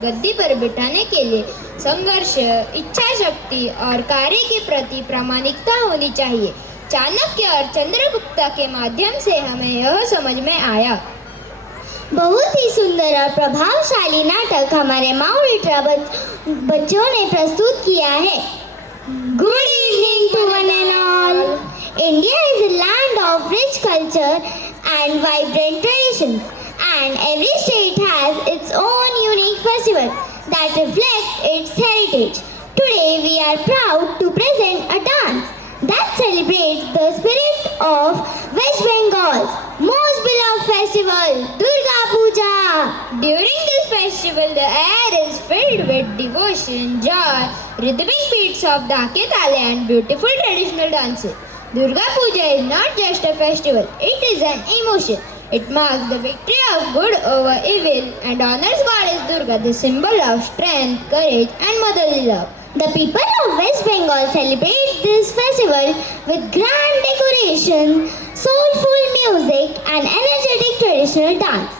गद्दी पर बिठाने के लिए संघर्ष, इच्छा शक्ति और कार्य के प्रति प्रामाणिकता होनी चाहिए। चाणक्य और चंद्रगुप्त के माध्यम से हमें यह समझ में आया। बहुत ही सुंदर और प्रभावशाली नाटक हमारे माउंट लिटरा बच्चों ने प्रस्तुत किया है। Good evening to one and all. India is a land of rich culture and vibrant traditions, and every state has its own unique festival that reflect its heritage. Today we are proud to present a dance that celebrates the spirit of West Bengal's most beloved festival, Durga Puja. During this festival, the air is filled with devotion, joy, rhythmic beats of Dhake Tale and beautiful traditional dances. Durga Puja is not just a festival, it is an emotion. It marks the victory of good over evil and honors Goddess Durga, the symbol of strength, courage and motherly love. The people of West Bengal celebrate this festival with grand decoration, soulful music and energetic traditional dance.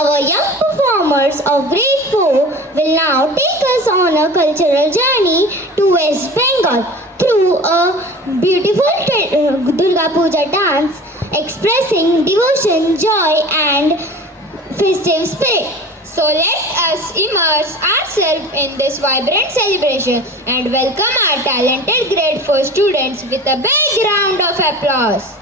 Our young performers of grade 4 will now take us on a cultural journey to West Bengal through a beautiful Durga Puja dance expressing devotion, joy and festive spirit. So let us immerse ourselves in this vibrant celebration and welcome our talented grade 4 students with a big round of applause.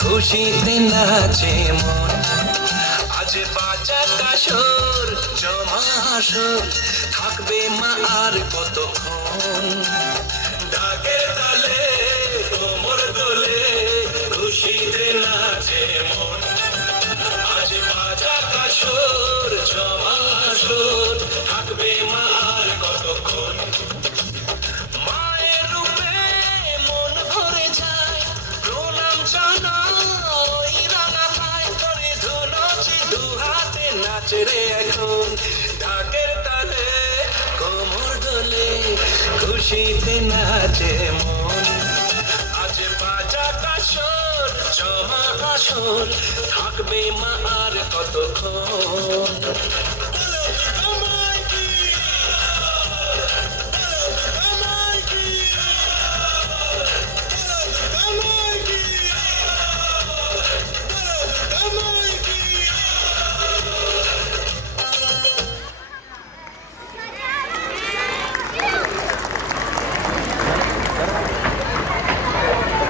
খুশিতে নাচে মন, আজ বাজা কাসর জমা আসর, থাকবে মা আর কতক্ষণ। ঢাকের তালে কোমর দোলে, খুশিতে নাচে মন, আজ বাজা কাসর জমা আসর, থাকবে মা আর কতক্ষণ। মায়ের রূপে মন ভরে যায়, প্রণাম জানা নাচে রে এখন। ঢাকের তালে কোমর দোলে, খুশিতে নাচে মন, আজ বাজা কাসর জমা আসর, থাকবে মা আর কতক্ষণ।